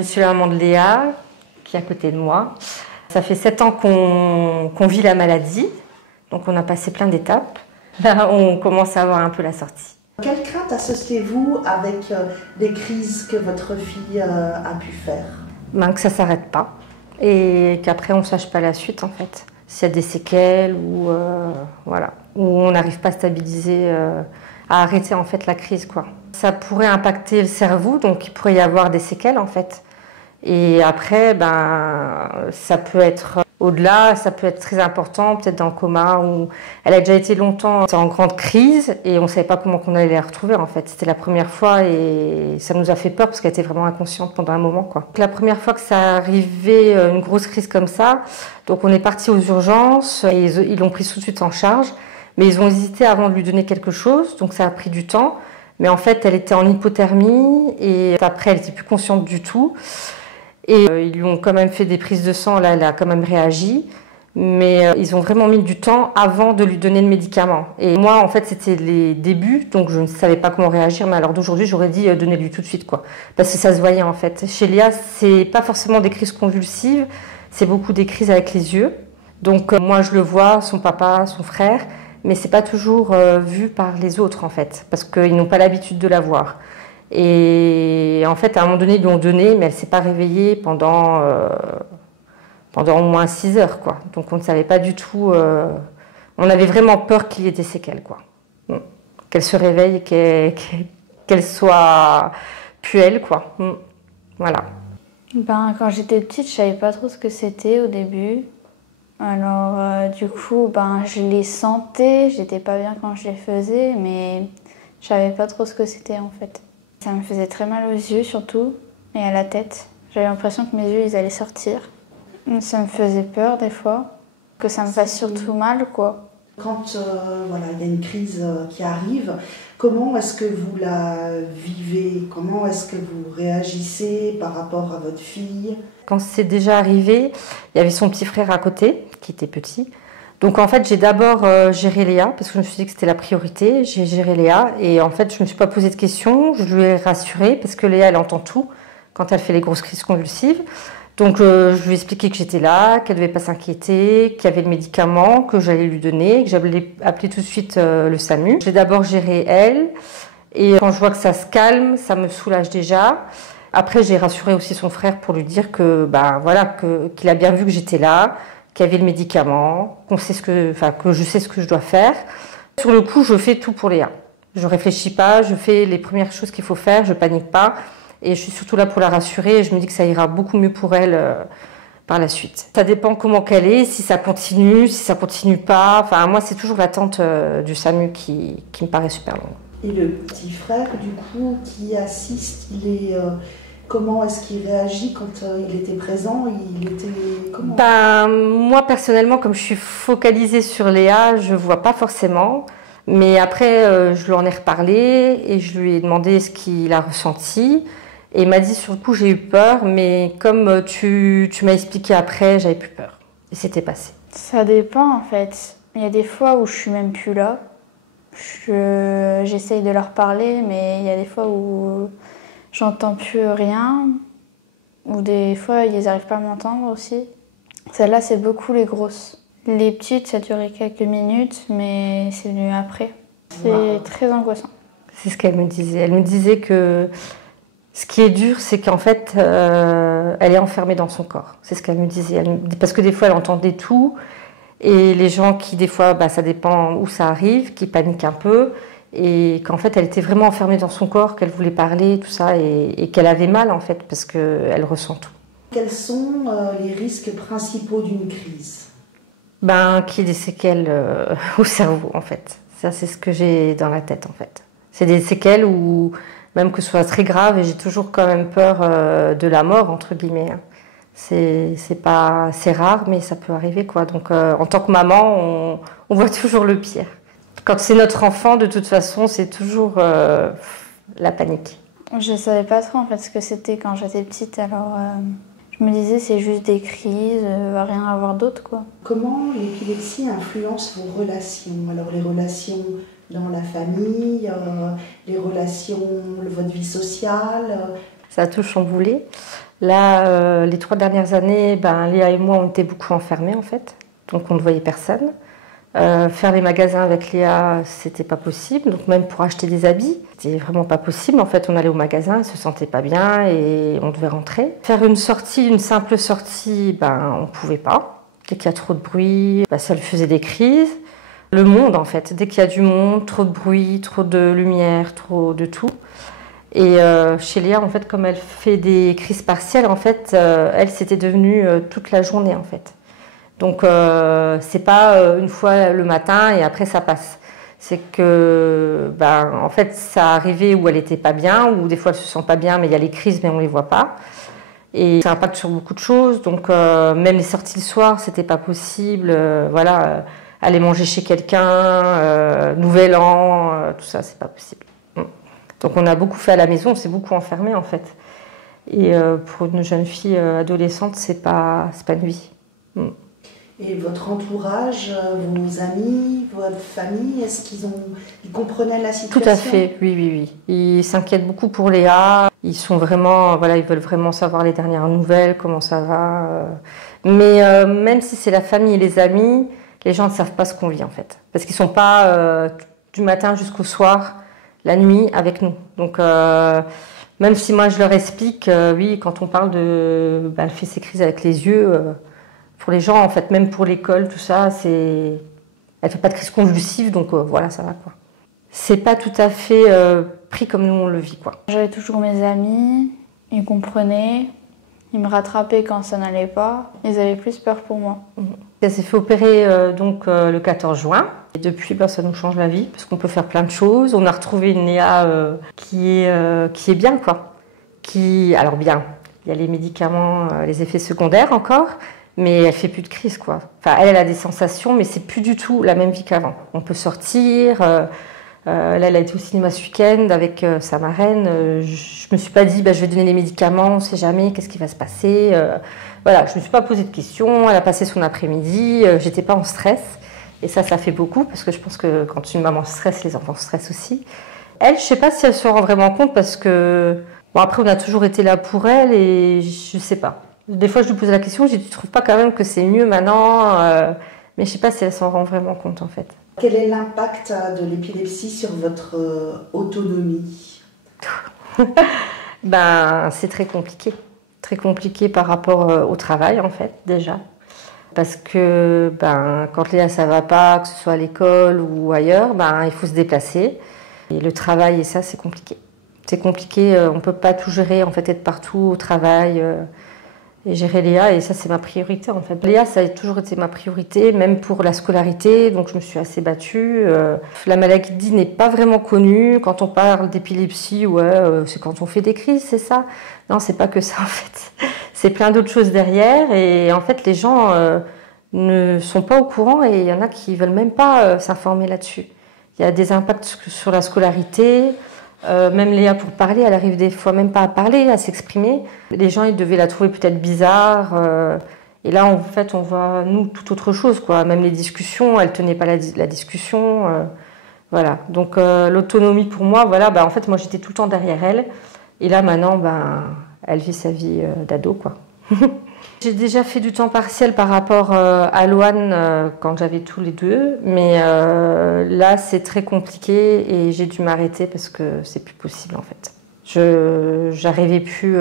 Je suis la maman de Léa, qui est à côté de moi. Ça fait 7 ans qu'on vit la maladie, donc on a passé plein d'étapes. Là, on commence à avoir un peu la sortie. Quelle crainte associez-vous avec les crises que votre fille a pu faire? Que ça ne s'arrête pas et qu'après on ne sache pas la suite en fait. S'il y a des séquelles ou voilà, où on n'arrive pas à stabiliser, à arrêter en fait la crise quoi. Ça pourrait impacter le cerveau, donc il pourrait y avoir des séquelles en fait. Et après, ça peut être au-delà, ça peut être très important, peut-être dans le coma, où elle a déjà été longtemps en grande crise et on ne savait pas comment on allait la retrouver en fait. C'était la première fois et ça nous a fait peur parce qu'elle était vraiment inconsciente pendant un moment quoi. La première fois que ça arrivait, une grosse crise comme ça, donc on est parti aux urgences et ils l'ont prise tout de suite en charge, mais ils ont hésité avant de lui donner quelque chose, donc ça a pris du temps. Mais en fait, elle était en hypothermie et après, elle n'était plus consciente du tout. Et ils lui ont quand même fait des prises de sang, là elle a quand même réagi, mais ils ont vraiment mis du temps avant de lui donner le médicament. Et moi en fait c'était les débuts, donc je ne savais pas comment réagir, mais alors d'aujourd'hui j'aurais dit donnez-lui tout de suite quoi, parce que ça se voyait en fait. Chez Léa c'est pas forcément des crises convulsives, c'est beaucoup des crises avec les yeux. Donc moi je le vois, son papa, son frère, mais c'est pas toujours vu par les autres en fait, parce qu'ils n'ont pas l'habitude de la voir. Et en fait, à un moment donné, ils lui ont donné, mais elle ne s'est pas réveillée pendant au moins 6 heures, quoi. Donc on ne savait pas du tout. On avait vraiment peur qu'il y ait des séquelles, quoi. Qu'elle se réveille et qu'elle soit plus elle, quoi. Voilà. Quand j'étais petite, je savais pas trop ce que c'était au début. Alors, du coup, je les sentais. J'étais pas bien quand je les faisais, mais je savais pas trop ce que c'était en fait. Ça me faisait très mal aux yeux surtout, et à la tête. J'avais l'impression que mes yeux ils allaient sortir. Ça me faisait peur des fois, que ça me fasse surtout mal quoi. Quand il y a une crise qui arrive, comment est-ce que vous la vivez? Comment est-ce que vous réagissez par rapport à votre fille? Quand c'est déjà arrivé, il y avait son petit frère à côté, qui était petit. Donc en fait, j'ai d'abord géré Léa, parce que je me suis dit que c'était la priorité. J'ai géré Léa et en fait, je ne me suis pas posé de questions. Je lui ai rassuré, parce que Léa, elle entend tout quand elle fait les grosses crises convulsives. Donc je lui ai expliqué que j'étais là, qu'elle ne devait pas s'inquiéter, qu'il y avait le médicament, que j'allais lui donner, que j'allais appeler tout de suite le SAMU. J'ai d'abord géré elle et quand je vois que ça se calme, ça me soulage déjà. Après, j'ai rassuré aussi son frère pour lui dire que, qu'il a bien vu que j'étais là, qu'il y avait le médicament, que je sais ce que je dois faire. Sur le coup, je fais tout pour Léa. Je réfléchis pas, je fais les premières choses qu'il faut faire, je panique pas. Et je suis surtout là pour la rassurer et je me dis que ça ira beaucoup mieux pour elle par la suite. Ça dépend comment qu'elle est, si ça continue pas. Enfin, moi, c'est toujours l'attente du SAMU qui me paraît super longue. Et le petit frère, du coup, qui assiste, comment est-ce qu'il réagit quand il était présent? Il était comment? Moi, personnellement, comme je suis focalisée sur Léa, je vois pas forcément. Mais après, je lui en ai reparlé et je lui ai demandé ce qu'il a ressenti. Et il m'a dit, sur le coup, j'ai eu peur, mais comme tu m'as expliqué après, j'avais plus peur. Et c'était passé. Ça dépend en fait. Il y a des fois où je suis même plus là. J'essaye de leur parler, mais il y a des fois où j'entends plus rien. Ou des fois, ils n'arrivent pas à m'entendre aussi. Celle-là, c'est beaucoup les grosses. Les petites, ça durait quelques minutes, mais c'est venu après. C'est très angoissant. C'est ce qu'elle me disait. Elle me disait que ce qui est dur, c'est qu'en fait, elle est enfermée dans son corps. C'est ce qu'elle me disait. Parce que des fois, elle entendait tout. Et les gens qui, des fois, ça dépend où ça arrive, qui paniquent un peu. Et qu'en fait, elle était vraiment enfermée dans son corps, qu'elle voulait parler, tout ça. Et qu'elle avait mal, en fait, parce qu'elle ressent tout. Quels sont les risques principaux d'une crise? Qu'il y ait des séquelles au cerveau, en fait. Ça, c'est ce que j'ai dans la tête, en fait. C'est des séquelles où, même que ce soit très grave, et j'ai toujours quand même peur de la mort, entre guillemets. C'est rare, mais ça peut arriver, quoi. Donc, en tant que maman, on voit toujours le pire. Quand c'est notre enfant, de toute façon, c'est toujours la panique. Je savais pas trop, en fait, ce que c'était quand j'étais petite, alors... Je me disais, c'est juste des crises, va rien avoir d'autre, quoi. Comment l'épilepsie influence vos relations? Alors, les relations dans la famille, les relations, votre vie sociale? Ça a tout chamboulé. Là, les 3 dernières années, Léa et moi, on était beaucoup enfermés en fait, donc on ne voyait personne. Faire les magasins avec Léa, c'était pas possible, donc même pour acheter des habits, c'était vraiment pas possible. En fait, on allait au magasin, elle se sentait pas bien et on devait rentrer. Faire une sortie, une simple sortie, on pouvait pas. Dès qu'il y a trop de bruit, ça lui faisait des crises. Le monde en fait, dès qu'il y a du monde, trop de bruit, trop de lumière, trop de tout. Et chez Léa, en fait, comme elle fait des crises partielles, en fait, elle, c'était devenue toute la journée en fait. Donc, c'est pas une fois le matin et après ça passe. C'est que, en fait, ça arrivait où elle était pas bien, ou des fois elle se sent pas bien, mais il y a les crises, mais on les voit pas. Et ça impacte sur beaucoup de choses. Donc, même les sorties le soir, c'était pas possible. Voilà, aller manger chez quelqu'un, Nouvel An, tout ça, c'est pas possible. Donc, on a beaucoup fait à la maison, on s'est beaucoup enfermé en fait. Et pour une jeune fille adolescente, c'est pas une vie. Et votre entourage, vos amis, votre famille, est-ce ils comprenaient la situation? Tout à fait, oui. Ils s'inquiètent beaucoup pour Léa. Ils sont vraiment, ils veulent vraiment savoir les dernières nouvelles, comment ça va. Mais même si c'est la famille et les amis, les gens ne savent pas ce qu'on vit en fait, parce qu'ils sont pas du matin jusqu'au soir, la nuit avec nous. Donc même si moi je leur explique, oui, quand on parle de, elle fait ses crises avec les yeux. Pour les gens, en fait, même pour l'école, tout ça, elle fait pas de crise convulsive, donc voilà, ça va quoi. C'est pas tout à fait pris comme nous on le vit quoi. J'avais toujours mes amis, ils comprenaient, ils me rattrapaient quand ça n'allait pas, ils avaient plus peur pour moi. Elle s'est fait opérer le 14 juin. Et depuis, ça nous change la vie parce qu'on peut faire plein de choses. On a retrouvé une Léa qui est bien quoi. Alors bien, il y a les médicaments, les effets secondaires encore. Mais elle fait plus de crise quoi. Enfin, elle a des sensations, mais c'est plus du tout la même vie qu'avant. On peut sortir. Là, elle a été au cinéma ce week-end avec sa marraine. Je me suis pas dit, je vais donner les médicaments, on sait jamais, qu'est-ce qui va se passer. Voilà, je me suis pas posé de questions. Elle a passé son après-midi. J'étais pas en stress. Et ça fait beaucoup parce que je pense que quand une maman stresse, les enfants stressent aussi. Elle, je sais pas si elle se rend vraiment compte parce que après on a toujours été là pour elle et je sais pas. Des fois, je lui pose la question, je dis, tu trouves pas quand même que c'est mieux maintenant mais je sais pas si elle s'en rend vraiment compte en fait. Quel est l'impact de l'épilepsie sur votre autonomie? C'est très compliqué. Très compliqué par rapport au travail en fait, déjà. Parce que quand Léa ça va pas, que ce soit à l'école ou ailleurs, il faut se déplacer. Et le travail, et ça, c'est compliqué. C'est compliqué, on peut pas tout gérer, en fait, être partout au travail. Et gérer Léa, et ça c'est ma priorité en fait. Léa, ça a toujours été ma priorité, même pour la scolarité, donc je me suis assez battue. La maladie n'est pas vraiment connue. Quand on parle d'épilepsie, c'est quand on fait des crises, c'est ça? Non, c'est pas que ça en fait. C'est plein d'autres choses derrière, et en fait les gens ne sont pas au courant, et il y en a qui veulent même pas s'informer là-dessus. Il y a des impacts sur la scolarité. Même Léa, pour parler, elle arrive des fois même pas à parler, à s'exprimer. Les gens, ils devaient la trouver peut-être bizarre. Et là, en fait, on voit, nous, tout autre chose, quoi. Même les discussions, elle tenait pas la discussion. Voilà. Donc, l'autonomie pour moi, en fait, moi, j'étais tout le temps derrière elle. Et là, maintenant, elle vit sa vie d'ado, quoi. J'ai déjà fait du temps partiel par rapport à Loane quand j'avais tous les deux, mais là c'est très compliqué et j'ai dû m'arrêter parce que c'est plus possible en fait. J'arrivais plus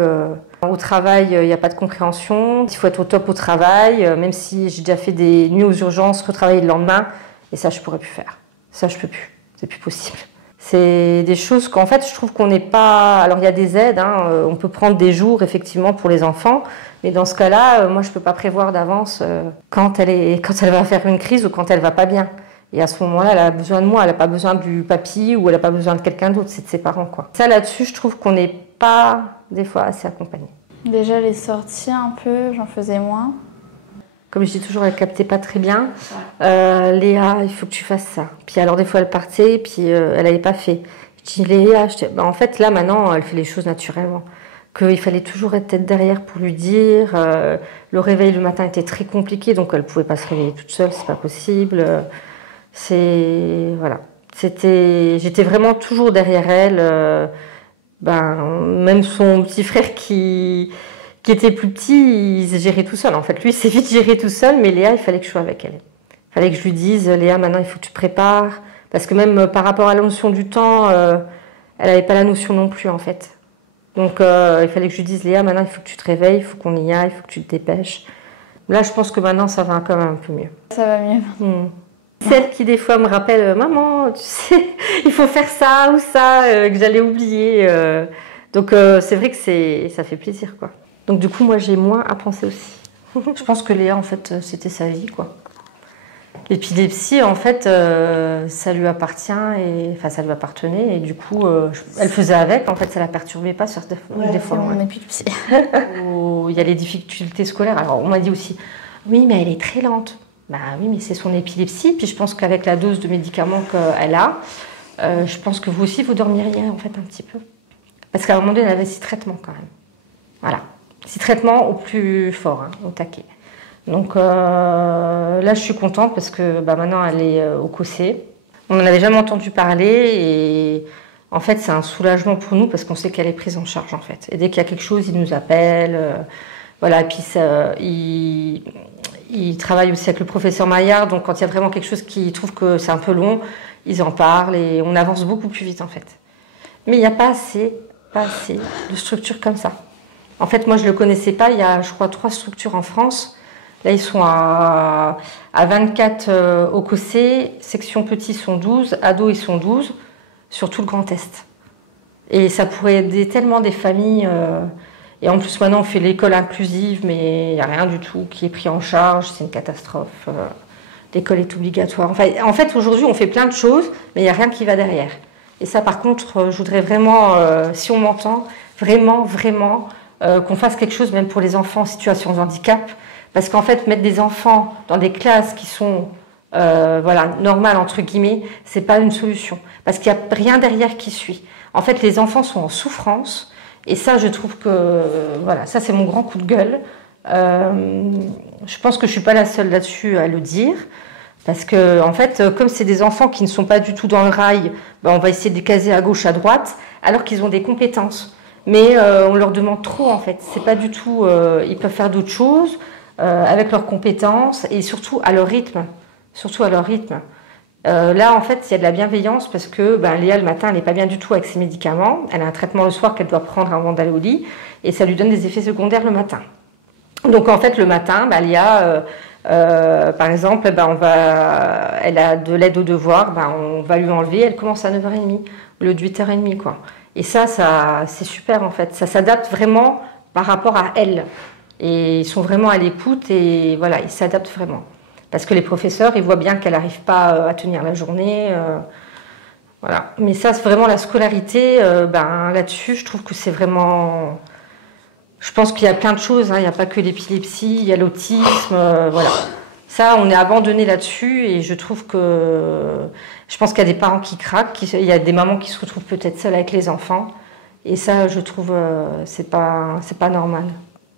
au travail, il n'y a pas de compréhension, il faut être au top au travail, même si j'ai déjà fait des nuits aux urgences, retravailler le lendemain, et ça je pourrais plus faire. Ça je peux plus, c'est plus possible. C'est des choses qu'en fait je trouve qu'on n'est pas... Alors il y a des aides, on peut prendre des jours effectivement pour les enfants, mais dans ce cas-là, moi je peux pas prévoir d'avance quand elle va faire une crise ou quand elle va pas bien. Et à ce moment-là, elle a besoin de moi, elle n'a pas besoin du papy ou elle n'a pas besoin de quelqu'un d'autre, c'est de ses parents quoi. Ça là-dessus, je trouve qu'on n'est pas des fois assez accompagné. Déjà les sorties un peu, j'en faisais moins. Comme je dis toujours, elle captait pas très bien. Léa, il faut que tu fasses ça. Puis alors des fois elle partait, puis elle n'avait pas fait. Je dis Léa, en fait là maintenant elle fait les choses naturellement. Qu'il fallait toujours être tête derrière pour lui dire. Le réveil le matin était très compliqué, donc elle pouvait pas se réveiller toute seule, c'est pas possible. Voilà. J'étais vraiment toujours derrière elle. Même son petit frère qui qui était plus petit, il se gérait tout seul. En fait, lui, il s'est vite géré tout seul, mais Léa, il fallait que je sois avec elle. Il fallait que je lui dise, Léa, maintenant, il faut que tu te prépares. Parce que même par rapport à la notion du temps, elle n'avait pas la notion non plus, en fait. Donc, il fallait que je lui dise, Léa, maintenant, il faut que tu te réveilles, il faut qu'on y aille, il faut que tu te dépêches. Là, je pense que maintenant, ça va quand même un peu mieux. Ça va mieux. Celle qui, des fois, me rappelle, maman, tu sais, il faut faire ça ou ça, que j'allais oublier. Donc, c'est vrai que ça fait plaisir, quoi. Donc, du coup, moi, j'ai moins à penser aussi. Je pense que Léa, en fait, c'était sa vie, quoi. L'épilepsie, en fait, ça lui appartient, enfin, ça lui appartenait, et du coup, elle faisait avec, en fait, ça la perturbait pas sur des fois. Mon épilepsie. Il y a les difficultés scolaires. Alors, on m'a dit aussi, oui, mais elle est très lente. Bah oui, mais c'est son épilepsie. Puis je pense qu'avec la dose de médicaments qu'elle a, je pense que vous aussi, vous dormiriez, en fait, un petit peu. Parce qu'à un moment donné, elle avait 6 traitements, quand même. Voilà. 6 traitements au plus fort, hein, au taquet. Donc là, je suis contente parce que maintenant, elle est au COSÉ. On n'en avait jamais entendu parler et en fait, c'est un soulagement pour nous parce qu'on sait qu'elle est prise en charge, en fait. Et dès qu'il y a quelque chose, il nous appelle. Voilà, et puis il travaille aussi avec le professeur Maillard, donc quand il y a vraiment quelque chose qui trouve que c'est un peu long, ils en parlent et on avance beaucoup plus vite, en fait. Mais il n'y a pas assez de structures comme ça. En fait, moi, je ne le connaissais pas. Il y a, je crois, 3 structures en France. Là, ils sont à 24 au COSÉ. Section petits sont 12. Ados, ils sont 12. Sur tout le Grand Est. Et ça pourrait aider tellement des familles. Et en plus, maintenant, on fait l'école inclusive, mais il n'y a rien du tout qui est pris en charge. C'est une catastrophe. L'école est obligatoire. Enfin, en fait, aujourd'hui, on fait plein de choses, mais il n'y a rien qui va derrière. Et ça, par contre, je voudrais vraiment, si on m'entend, vraiment qu'on fasse quelque chose, même pour les enfants en situation de handicap. Parce qu'en fait, mettre des enfants dans des classes qui sont normales, entre guillemets, c'est pas une solution. Parce qu'il n'y a rien derrière qui suit. En fait, les enfants sont en souffrance. Et ça, je trouve que, voilà, ça, c'est mon grand coup de gueule. Je pense que je ne suis pas la seule là-dessus à le dire. Parce que, en fait, comme c'est des enfants qui ne sont pas du tout dans le rail, on va essayer de les caser à gauche, à droite, alors qu'ils ont des compétences. Mais on leur demande trop, en fait. C'est pas du tout... ils peuvent faire d'autres choses avec leurs compétences et surtout à leur rythme. Là, en fait, il y a de la bienveillance parce que Léa, le matin, elle n'est pas bien du tout avec ses médicaments. Elle a un traitement le soir qu'elle doit prendre avant d'aller au lit et ça lui donne des effets secondaires le matin. Donc, en fait, le matin, Léa, par exemple, elle a de l'aide aux devoirs, on va lui enlever. Elle commence à 9h30 au lieu de 8h30, quoi. Et ça c'est super, en fait. Ça s'adapte vraiment par rapport à elle. Et ils sont vraiment à l'écoute et voilà, ils s'adaptent vraiment. Parce que les professeurs, ils voient bien qu'elle n'arrive pas à tenir la journée. Voilà. Mais ça, c'est vraiment la scolarité. Là-dessus, je trouve que c'est vraiment... Je pense qu'il y a plein de choses. Il n'y a pas que l'épilepsie, il y a l'autisme. Voilà. Ça, on est abandonné là-dessus et je trouve que... Je pense qu'il y a des parents qui craquent. Il y a des mamans qui se retrouvent peut-être seules avec les enfants. Et ça, je trouve, c'est pas normal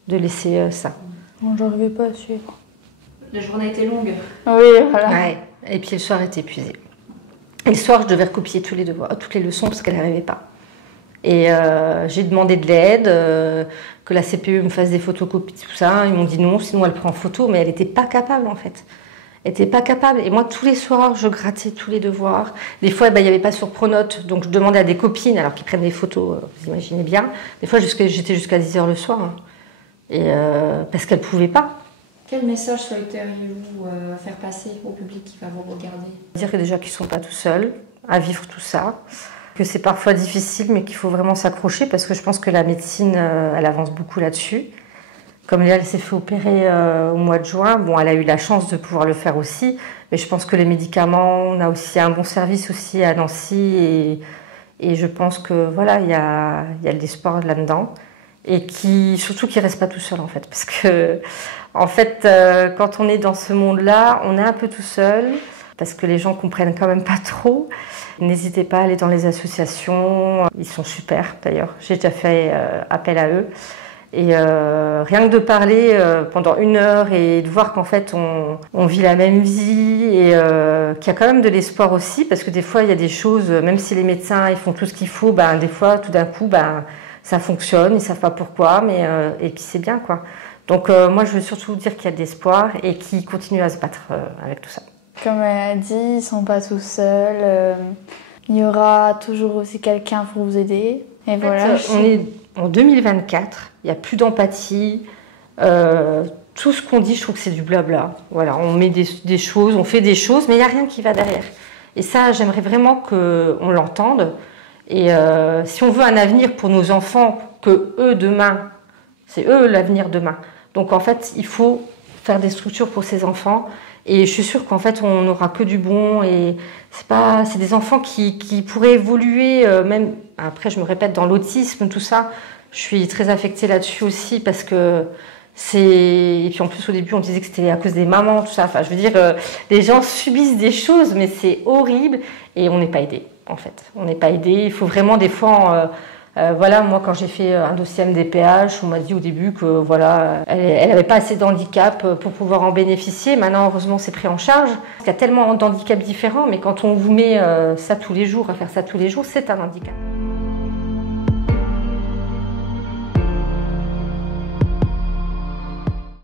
de laisser ça. Bon, j'arrivais pas à suivre. La journée était longue. Oui, voilà. Ouais. Et puis le soir, elle était épuisée. Et le soir, je devais recopier tous les devoirs, toutes les leçons parce qu'elle n'arrivait pas. Et j'ai demandé de l'aide, que la CPE me fasse des photocopies, tout ça. Ils m'ont dit non, sinon elle prend en photo, mais elle n'était pas capable en fait. Elle n'était pas capable. Et moi, tous les soirs, je grattais tous les devoirs. Des fois, il n'y avait pas sur Pronote, donc je demandais à des copines, alors qu'ils prennent des photos, vous imaginez bien. Des fois, j'étais jusqu'à 10h le soir. Hein. Et parce qu'elle ne pouvait pas. Quel message souhaiteriez-vous faire passer au public qui va vous regarder? Dire que déjà qu'ils ne sont pas tout seuls à vivre tout ça, que c'est parfois difficile, mais qu'il faut vraiment s'accrocher parce que je pense que la médecine, elle avance beaucoup là-dessus. Comme Léa, elle s'est fait opérer au mois de juin, bon, elle a eu la chance de pouvoir le faire aussi, mais je pense que les médicaments, on a aussi un bon service aussi à Nancy et je pense que voilà, il y a de l'espoir là-dedans et surtout qu'ils ne restent pas tout seuls en fait, parce que en fait, quand on est dans ce monde-là, on est un peu tout seul parce que les gens comprennent quand même pas trop. N'hésitez pas à aller dans les associations, ils sont super d'ailleurs, j'ai déjà fait appel à eux. Et rien que de parler pendant 1 heure et de voir qu'en fait on vit la même vie et qu'il y a quand même de l'espoir aussi parce que des fois il y a des choses, même si les médecins ils font tout ce qu'il faut, des fois tout d'un coup ça ça fonctionne, ils ne savent pas pourquoi, mais et puis c'est bien, quoi. Donc moi, je veux surtout dire qu'il y a de l'espoir et qu'ils continuent à se battre avec tout ça. Comme elle a dit, ils ne sont pas tout seuls. Il y aura toujours aussi quelqu'un pour vous aider. Et voilà. On est en 2024, il n'y a plus d'empathie. Tout ce qu'on dit, je trouve que c'est du blabla. Voilà, on met des choses, on fait des choses, mais il n'y a rien qui va derrière. Et ça, j'aimerais vraiment qu'on l'entende. Et si on veut un avenir pour nos enfants, que eux demain, c'est eux l'avenir demain. Donc en fait, il faut faire des structures pour ces enfants. Et je suis sûre qu'en fait, on n'aura que du bon. Et c'est des enfants qui pourraient évoluer, même, après je me répète, dans l'autisme, tout ça. Je suis très affectée là-dessus aussi parce que et puis en plus au début on disait que c'était à cause des mamans, tout ça. Enfin, je veux dire, les gens subissent des choses, mais c'est horrible et on n'est pas aidé en fait. On n'est pas aidé. Il faut vraiment des fois. Voilà, moi quand j'ai fait un dossier MDPH, on m'a dit au début que voilà, elle n'avait pas assez d'handicap pour pouvoir en bénéficier. Maintenant, heureusement, c'est pris en charge. Il y a tellement d'handicaps différents, mais quand on vous met ça tous les jours, à faire ça tous les jours, c'est un handicap.